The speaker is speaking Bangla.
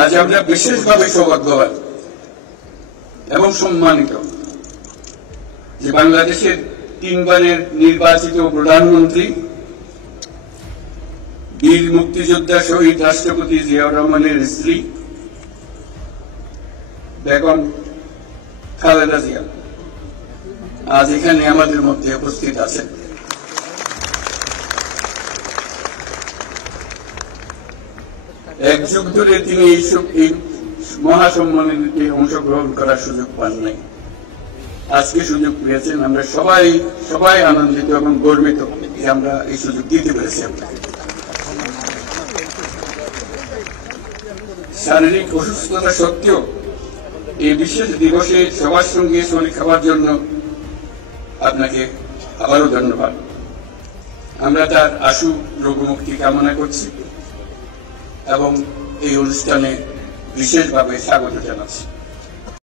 আজ আমরা বিশেষভাবে সৌভাগ্যবান এবং সম্মানিত যে বাংলাদেশের তিনবারের নির্বাচিত প্রধানমন্ত্রী বীর মুক্তিযোদ্ধা শহীদ রাষ্ট্রপতি জিয়াউর রহমানের স্ত্রী বেগম খালেদা জিয়া আজ এখানে আমাদের মধ্যে উপস্থিত আছেন। এক যুগ ধরে তিনি এই মহাসম্মেলনে অংশগ্রহণ করার সুযোগ পান নাই, আজকে সুযোগ পেয়েছেন। আমরা সবাই আনন্দিত এবং গর্বিত যে আমরা এই সুযোগ দিতে পেরেছি আপনাকে। শারীরিক অসুস্থতা সত্ত্বেও এই বিশেষ দিবসে সবার সঙ্গে শরীর খাওয়ার জন্য আপনাকে আবারও ধন্যবাদ। আমরা তার আশু রোগমুক্তি কামনা করছি এবং এই অনুষ্ঠানে বিশেষভাবে স্বাগত জানাচ্ছি।